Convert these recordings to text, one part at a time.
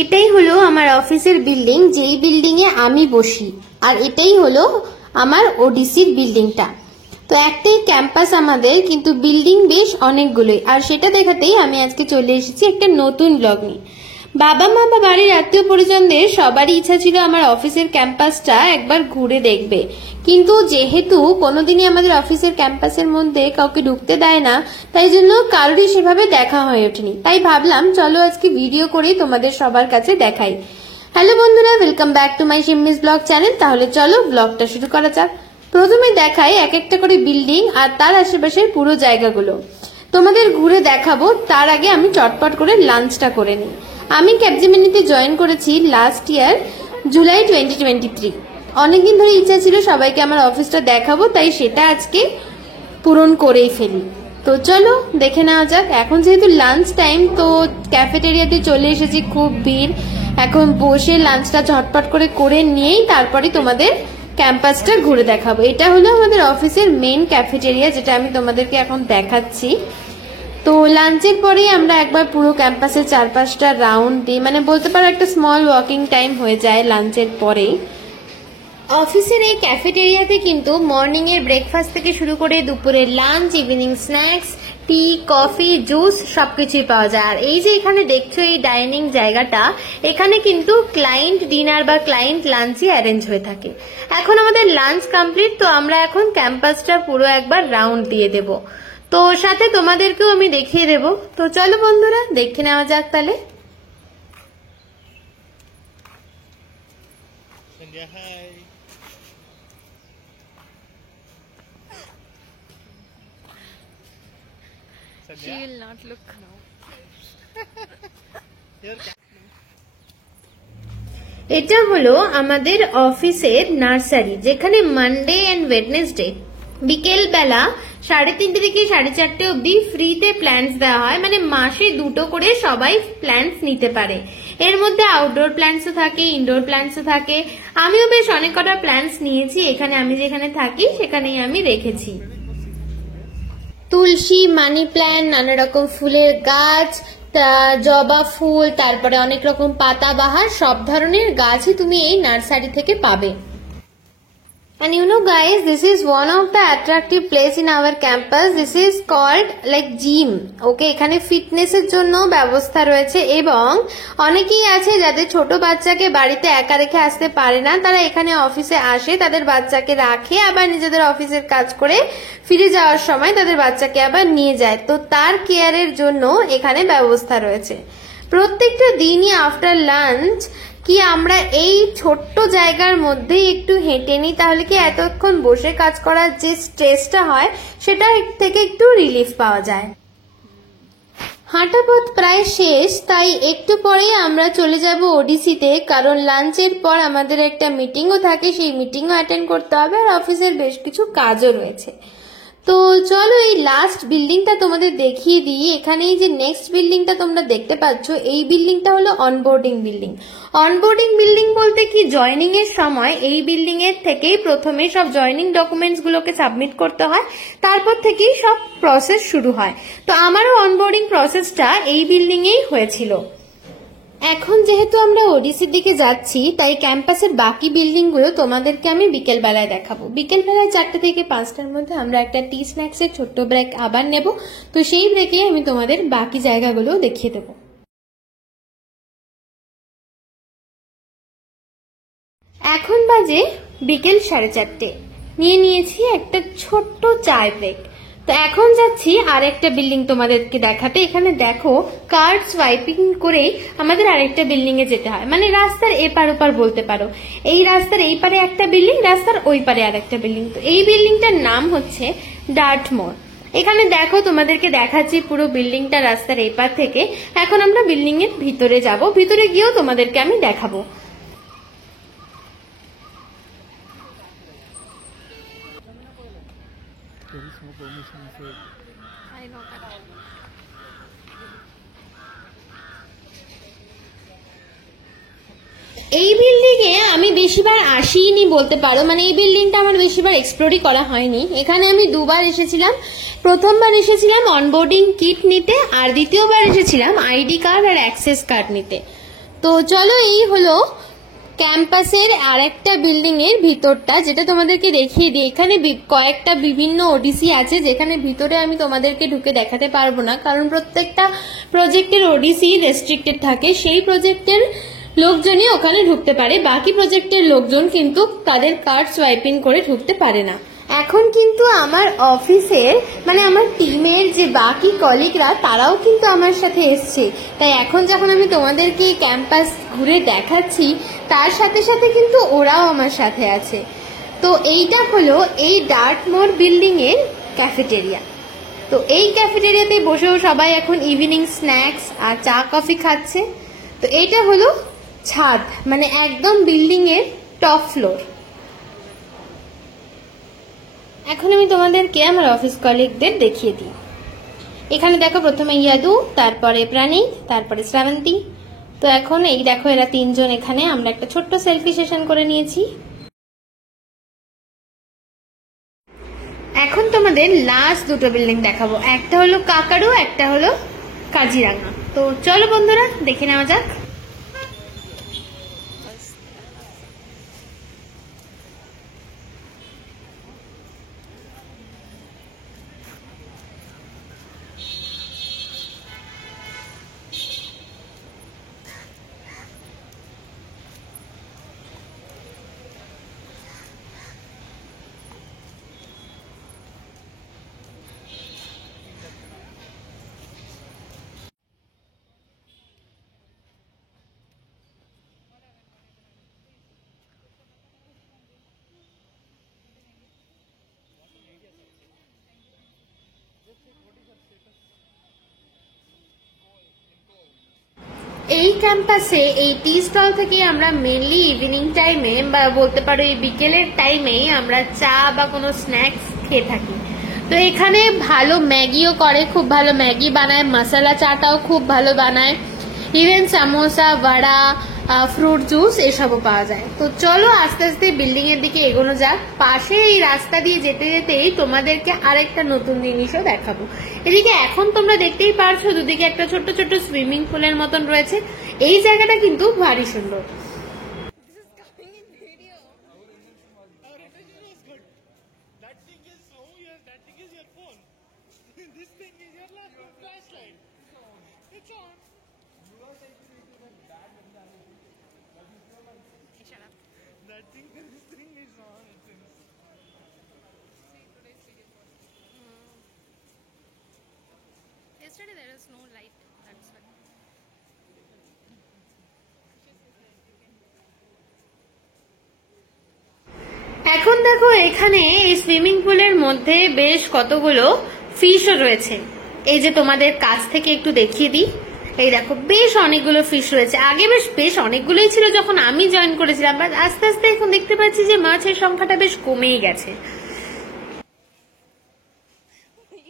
এটাই হলো আমার অফিসের বিল্ডিং, যেই বিল্ডিং এ আমি বসি। আর এটাই হলো আমার ওডিসির বিল্ডিংটা। তো একটাই ক্যাম্পাস আমাদের, কিন্তু বিল্ডিং বেশ অনেকগুলোই। আর সেটা দেখাতেই আমি আজকে চলে এসেছি একটা নতুন ব্লগ নিয়ে। বাবা মা বা বাড়ির আত্মীয় পরিজনদের সবারই ইচ্ছা ছিল আমার অফিসের ক্যাম্পাসটা একবার ঘুরে দেখবে, কিন্তু যেহেতু কোনোদিনই আমাদের অফিসের ক্যাম্পাসের মধ্যে কাউকে ঢুকতে দেয় না, তাই জন্য কারোরই সেভাবে দেখা হয়ে ওঠেনি। তাই ভাবলাম চলো আজকে ভিডিও করে তোমাদের সবার কাছে দেখাই। হ্যালো বন্ধুরা, welcome back to my Shimmi's vlog channel. তাহলে চলো ব্লগটা শুরু করা যাক। প্রথমে দেখাই এক একটা করে বিল্ডিং আর তার আশেপাশের পুরো জায়গাগুলো তোমাদের ঘুরে দেখাবো। তার আগে আমি চটপট করে লাঞ্চটা করে নিই। আমি ক্যাপজেমিনিতে জয়েন করেছি লাস্ট ইয়ার জুলাই 2023। অনেকদিন ধরে ইচ্ছা ছিল সবাইকে আমার অফিসটা দেখাবো, তাই সেটা আজকে পূরণ করেই ফেলি। তো চলো দেখে নেওয়া যাক। এখন যেহেতু লাঞ্চ টাইম, তো ক্যাফেটেরিয়াতে চলে এসেছি, খুব ভিড়। এখন বসে লাঞ্চটা ঝটপট করে নিয়েই তারপরে তোমাদের ক্যাম্পাসটা ঘুরে দেখাবো। এটা হলো আমাদের অফিসের মেইন ক্যাফেটেরিয়া, যেটা আমি তোমাদেরকে এখন দেখাচ্ছি। তো লাঞ্চের পরেই আমরা একবার পুরো ক্যাম্পাসের চারপাশটা রাউন্ড দিই, মানে বলতে পারো একটা স্মল ওয়াকিং টাইম হয়ে যায় লাঞ্চের পরেই। অফিসের এই ক্যাফেটেরিয়াতে কিন্তু মর্নিং এর ব্রেকফাস্ট থেকে শুরু করে দুপুরের লাঞ্চ, ইভিনিং স্ন্যাক্স, টি, কফি, জুস সবকিছুই পাওয়া যায়। আর এই যে এখানে দেখছো এই ডাইনিং জায়গাটা, এখানে কিন্তু ক্লায়েন্ট ডিনার বা ক্লায়েন্ট লাঞ্চই অ্যারেঞ্জ হয়ে থাকে। এখন আমাদের লাঞ্চ কমপ্লিট, তো আমরা এখন ক্যাম্পাসটা পুরো একবার রাউন্ড দিয়ে দেব। তো সাথে তোমাদেরকেও আমি দেখিয়ে দেব। তো চলো বন্ধুরা দেখে নেওয়া যাক তাহলে। She will not look now. এটা হলো আমাদের অফিসের নার্সারি, যেখানে মানডে এন্ড ওয়েডনেসডে বিকেল বেলা 3:30 থেকে 4:30 অবধি ফ্রিতে প্ল্যান্টস দেওয়া হয়। মানে মাসে 2টো করে সবাই প্ল্যান্টস নিতে পারে। এর মধ্যে আউটডোর প্ল্যান্টসও থাকে, ইনডোর প্ল্যান্টসও থাকে। আমিও বেশ অনেক কটা প্ল্যান্টস নিয়েছি। এখানে আমি যেখানে থাকি সেখানেই আমি রেখেছি। তুলসী, মানি প্ল্যান্ট, নানা রকম ফুলের গাছ, জবা ফুল, তারপরে অনেক রকম পাতাবাহার, সব ধরনের গাছই তুমি এই নার্সারি থেকে পাবে। And you know guys, this is one of the attractive place in our campus. This is called like gym. Okay, এখানে ফিটনেসের জন্য ব্যবস্থা রয়েছে, এবং অনেকেই আছে যাদের ছোট বাচ্চাকে বাড়িতে একা রেখে আসতে পারে না, তারা এখানে অফিসে আসে, তাদের বাচ্চাকে রাখে, আবার নিজেদের অফিসের কাজ করে ফিরে যাওয়ার সময় তাদের বাচ্চাকে আবার নিয়ে যায়। তো তার কেয়ারের জন্য এখানে ব্যবস্থা রয়েছে। প্রত্যেকটা দিনই আফটার লাঞ্চ কি আমরা এই ছোট্ট জায়গার মধ্যেই একটু হেঁটে নিই, তাহলে কি এতক্ষণ বসে কাজ করার যে স্ট্রেসটা হয় সেটা থেকে একটু রিলিফ পাওয়া যায়। হাঁটা পথ প্রায় শেষ, তাই একটু পরেই আমরা চলে যাব ওডিসিতে, কারণ লাঞ্চের পর আমাদের একটা মিটিংও থাকে, সেই মিটিংও অ্যাটেন্ড করতে হবে, আর অফিসের বেশ কিছু কাজও রয়েছে। তো চলো এই লাস্ট বিল্ডিংটা তোমাদের দেখিয়ে দিই। এখানে এই যে নেক্সট বিল্ডিংটা তোমরা দেখতে পাচ্ছ, এই বিল্ডিংটা হলো অনবোর্ডিং বিল্ডিং। অনবোর্ডিং বিল্ডিং বলতে কি, জয়নিং এর সময় এই বিল্ডিং এর থেকেই প্রথমে সব জয়নিং ডকুমেন্টস গুলোকে সাবমিট করতে হয়, তারপর থেকেই সব প্রসেস শুরু হয়। তো আমারও অনবোর্ডিং প্রসেসটা এই বিল্ডিং এই হয়েছিল। এখন যেহেতু আমরা ওডিসির দিকে যাচ্ছি, তাই ক্যাম্পাসের বাকি বিল্ডিং গুলো তোমাদেরকে আমি বিকেল বেলায় দেখাবো। বিকেল বেলায় 4টে থেকে 5টার মধ্যে আমরা একটা টি স্ন্যাক্সের ছোট্ট ব্রেক আবার নেব। তো সেই ব্রেকে আমি তোমাদের বাকি জায়গাগুলো দেখিয়ে দেবো। এখন বাজে বিকেল 4:30। নিয়ে নিয়েছি একটা ছোট্ট চায় ব্রেক। তো এখন যাচ্ছি আরেকটা বিল্ডিং তোমাদেরকে দেখাতে। এখানে দেখো কার্ড সোয়াইপিং করে আমাদের আরেকটা বিল্ডিং এ যেতে হয়, মানে রাস্তার এপার ওপার বলতে পারো। এই রাস্তার এই পারে একটা বিল্ডিং, রাস্তার ওই পারে আরেকটা বিল্ডিং। তো এই বিল্ডিংটার নাম হচ্ছে ডার্টমোর। এখানে দেখো তোমাদেরকে দেখাচ্ছি পুরো বিল্ডিংটা রাস্তার এই পার থেকে। এখন আমরা বিল্ডিং এর ভিতরে যাব, ভিতরে গিয়েও তোমাদেরকে আমি দেখাবো। I know that. এই বিল্ডিং এ আমি বেশিবার আসিনি বলতে পারো, মানে এই বিল্ডিংটা আমার বেশিবার এক্সপ্লোরই করা হয়নি। এখানে আমি দুবার এসেছিলাম। প্রথমবার এসেছিলাম অনবোর্ডিং কিট নিতে, আর দ্বিতীয়বার এসেছিলাম আইডি কার্ড আর অ্যাক্সেস কার্ড নিতে। তো চলো, এই হলো ক্যাম্পাসের আরেকটা বিল্ডিং এর ভিতরটা, যেটা তোমাদেরকে দেখিয়ে দিই। এখানে কয়েকটা বিভিন্ন ওডিসি আছে, যেখানে ভিতরে আমি তোমাদেরকে ঢুকে দেখাতে পারবো না, কারণ প্রত্যেকটা প্রজেক্টের ওডিসি রেস্ট্রিক্টেড থাকে। সেই প্রজেক্টের লোকজনই ওখানে ঢুকতে পারে, বাকি প্রজেক্টের লোকজন কিন্তু তাদের কার্ড সোয়াইপিং করে ঢুকতে পারে না। এখন কিন্তু আমার অফিসের মানে আমার টিমের যে বাকি কলিগরা তারাও কিন্তু আমার সাথে এসছে, তাই এখন যখন আমি তোমাদেরকে ক্যাম্পাস ঘুরে দেখাচ্ছি তার সাথে সাথে কিন্তু ওরাও আমার সাথে আছে। তো এইটা হলো এই ডার্টমোর বিল্ডিং এর ক্যাফেটেরিয়া। তো এই ক্যাফেটেরিয়াতে বসেও সবাই এখন ইভিনিং স্ন্যাক্স আর চা কফি খাচ্ছে। তো এইটা হলো ছাদ, মানে একদম বিল্ডিং এর টপ ফ্লোর। এখন আমি তোমাদেরকে আমার অফিস কলিগদের দেখিয়ে দিই। এখানে দেখো, প্রথমে ইয়াদু, তারপরে প্রাণী, তারপরে শ্রাবন্তী। তো এখন এই দেখো, এরা তিনজন এখানে। আমরা একটা ছোট্ট সেলফি সেশন করে নিয়েছি। এখন তোমাদের লাস্ট দুটো বিল্ডিং দেখাবো, একটা হলো কাকারু, একটা হলো কাজিরাঙ্গা। তো চলো বন্ধুরা, দেখে নেওয়া যাক। এই ক্যাম্পাসে এই টি স্টল থেকে আমরা মেনলি ইভিনিং টাইমে বা বলতে পারো এই বিকেলের টাইমেই আমরা চা বা কোনো স্ন্যাক্স খেয়ে থাকি। তো এখানে ভালো ম্যাগিও করে, খুব ভালো ম্যাগি বানায়, মশলা চাটাও খুব ভালো বানায়, ইভেন সামোসা, বড়া, ফ্রুট জুস এসবও পাওয়া যায়। তো চলো আস্তে আস্তে বিল্ডিং এর দিকে এগোনো যাক। পাশে এই রাস্তা দিয়ে যেতে যেতেই তোমাদেরকে আরেকটা নতুন জিনিসও দেখাবো। এদিকে এখন তোমরা দেখতেই পারছো দুদিকে একটা ছোট্ট ছোট্ট সুইমিং পুলের মতন রয়েছে। এই জায়গাটা কিন্তু ভারী সুন্দর। Yesterday there is no light, that's why. এখন দেখো, এখানে এই সুইমিং পুলের মধ্যে বেশ কতগুলো ফিশও রয়েছে। এই যে তোমাদের কাছ থেকে একটু দেখিয়ে দিই, এই দেখো বেশ অনেকগুলো ফিশ রয়েছে। আগে বেশ অনেকগুলোই ছিল যখন আমি জয়েন করেছিলাম, বাট আস্তে আস্তে এখন দেখতে পাচ্ছি যে মাছের সংখ্যাটা বেশ কমেই গেছে।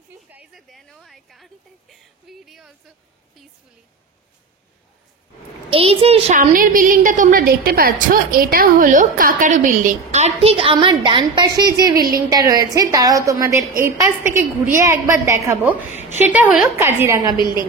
If you guys are there, no, I can't video also peacefully. এই যে সামনের বিল্ডিংটা তোমরা দেখতে পাচ্ছ, এটা হলো কাকারু বিল্ডিং। আর ঠিক আমার ডান পাশে যে বিল্ডিংটা রয়েছে তারাও তোমাদের এই পাশ থেকে ঘুরিয়ে একবার দেখাবো, সেটা হলো কাজিরাঙ্গা বিল্ডিং।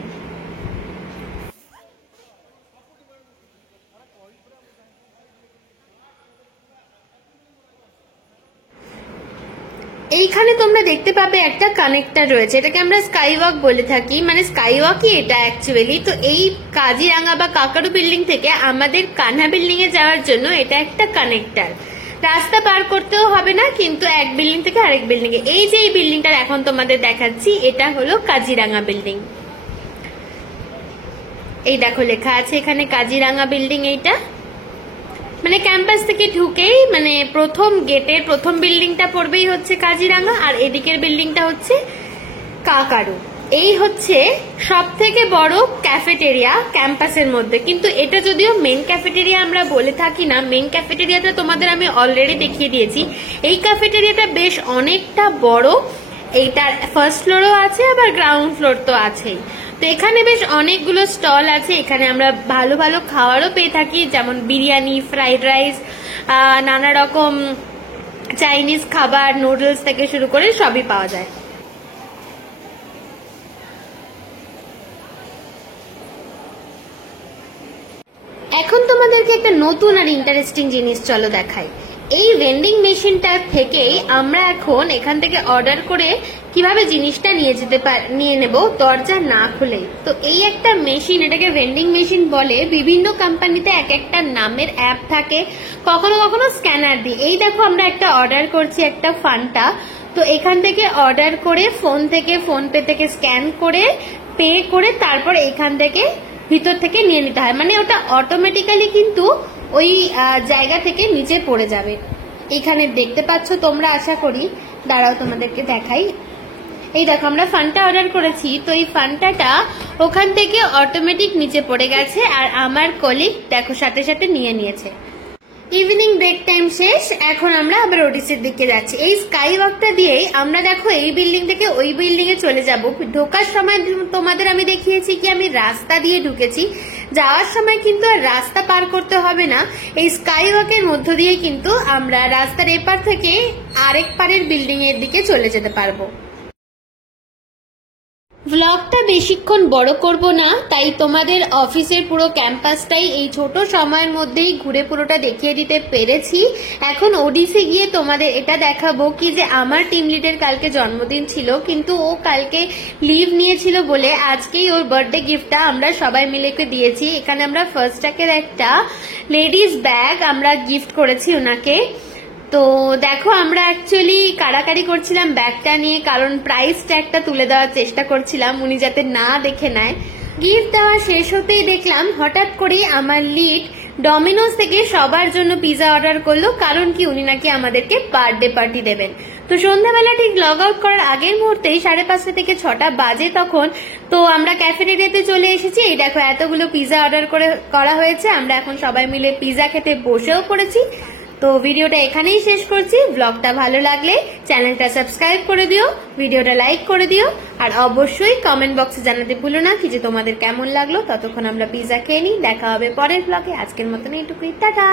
এইখানে তোমরা দেখতে পাবে একটা কানেক্টর রয়েছে, এটাকে আমরা স্কাইওয়াক বলে থাকি, মানে স্কাইওয়াকই এটা অ্যাকচুয়ালি। তো এই কাজিরাঙ্গা বা কাকারু বিল্ডিং থেকে আমাদের কানহা বিল্ডিং এ যাওয়ার জন্য এটা একটা কানেক্টর। রাস্তা পার করতেও হবে না কিন্তু এক বিল্ডিং থেকে আরেক বিল্ডিং এ। এই যে এই বিল্ডিংটা এখন তোমাদের দেখাচ্ছি, এটা হলো কাজিরাঙ্গা বিল্ডিং। এই দেখো লেখা আছে এখানে কাজিরাঙ্গা বিল্ডিং। এইটা মানে ক্যাম্পাস থেকে ঢুকেই মানে প্রথম গেটের প্রথম বিল্ডিংটা পড়বেই হচ্ছে কাজিরাঙ্গা, আর এদিকের বিল্ডিংটা হচ্ছে কাকারু। এই হচ্ছে সব থেকে বড় ক্যাফেটেরিয়া ক্যাম্পাসের মধ্যে, কিন্তু এটা যদিও মেন ক্যাফেটেরিয়া আমরা বলে থাকি না। মেন ক্যাফেটেরিয়াটা তোমাদের আমি অলরেডি দেখিয়ে দিয়েছি। এই ক্যাফেটেরিয়াটা বেশ অনেকটা বড়, এইটার ফার্স্ট ফ্লোরও আছে আবার গ্রাউন্ড ফ্লোর তো আছেই। তো এখানে বেশ অনেকগুলো স্টল আছে, এখানে আমরা ভালো ভালো খাবারও পেয়ে থাকি, যেমন বিরিয়ানি, ফ্রাইড রাইস, নানা রকম চাইনিজ খাবার, নুডলস থেকে শুরু করে সবই পাওয়া যায়। এখন তোমাদেরকে একটা নতুন আর ইন্টারেস্টিং জিনিস চলো দেখাই। এই ভেন্ডিং মেশিনটা থেকেই আমরা এখন এখান থেকে অর্ডার করে কিভাবে জিনিসটা নিয়ে নেব দরজা না খুলে। তো এই একটা মেশিন, এটাকে ভেন্ডিং মেশিন বলে। বিভিন্ন কোম্পানিতে এক একটা নামের অ্যাপ থাকে, কখনো কখনো স্ক্যানার দিয়ে। এই দেখো আমরা একটা অর্ডার করছি একটা ফান্টা, তো এখান থেকে অর্ডার করে ফোন পে থেকে স্ক্যান করে পে করে তারপর এখান থেকে ভিতর থেকে নিয়ে নিতে হয়, মানে ওটা অটোমেটিক্যালি কিন্তু ওই জায়গা থেকে নিচে পড়ে যাবে। এখানে দেখতে পাচ্ছ তোমরা, আশা করি। দাঁড়াও তোমাদেরকে দেখাই। এই দেখো আমরা ফান্টা অর্ডার করেছি, তো এই ফান্টাটা ওখান থেকে অটোমেটিক নিচে পড়ে গেছে আর আমার কলিগ দেখো সাথে সাথে নিয়ে নিয়েছে। ইভিনিং ব্রেক টাইম শেষ, এখন আমরা আবার ওডিসির দিকে যাচ্ছি। এই স্কাই ওয়াকটা দিয়েই আমরা দেখো এই বিল্ডিং থেকে ওই বিল্ডিং এ চলে যাব। ঢোকার সময় তোমাদের আমি দেখিয়েছি কি আমি রাস্তা দিয়ে ঢুকেছি, যাওয়ার সময় কিন্তু আর রাস্তা পার করতে হবে না। এই স্কাই ওয়াকের মধ্য দিয়ে কিন্তু আমরা রাস্তার এপার থেকে আরেক পারের বিল্ডিং এর দিকে চলে যেতে পারবো। ব্লগটা বেশিক্ষণ বড় করব না, তাই তোমাদের অফিসের পুরো ক্যাম্পাসটাই এই ছোট সময়ের মধ্যেই ঘুরে পুরোটা দেখিয়ে দিতে পেরেছি। এখন ওডিসি গিয়ে তোমাদের এটা দেখাবো কি যে আমার টিম লিডের কালকে জন্মদিন ছিল, কিন্তু ও কালকে লিভ নিয়েছিল বলে আজকেই ওর বার্থডে গিফটটা আমরা সবাই মিলে দিয়েছি। এখানে আমরা ফার্স্ট ট্যাকের একটা লেডিস ব্যাগ আমরা গিফট করেছি ওনাকে। তো দেখো আমরা অ্যাকচুয়ালি কাড়াকাড়ি করছিলাম ব্যাগটা নিয়ে, কারণ প্রাইস ট্যাগটা তুলে দেওয়ার চেষ্টা করছিলাম উনি যাতে না দেখে নেয়। গিফট দেওয়া শেষ হতেই দেখলাম হঠাৎ করে আমার লিড ডমিনোজ থেকে সবার জন্য পিজা অর্ডার করলো, কারণ কি উনি নাকি আমাদেরকে বার্থডে পার্টি দেবেন। তো সন্ধ্যাবেলা ঠিক লগ আউট করার আগের মুহূর্তেই 5:30 থেকে 6টা বাজে তখন, তো আমরা ক্যাফেটেরিয়াতে চলে এসেছি। এই দেখো এতগুলো পিজা অর্ডার করা হয়েছে, আমরা এখন সবাই মিলে পিজা খেতে বসেও পড়েছি। তো ভিডিওটা এখানেই শেষ করছি। ব্লগটা ভালো লাগলে চ্যানেলটা সাবস্ক্রাইব করে দিও, ভিডিওটা লাইক করে দিও, আর অবশ্যই কমেন্ট বক্সে জানাতে ভুলো না কি যে তোমাদের কেমন লাগলো। ততক্ষণ আমরা পিজা খেয়ে নিই, দেখা হবে পরের ব্লগে। আজকের মতন এইটুকুই, টাটা।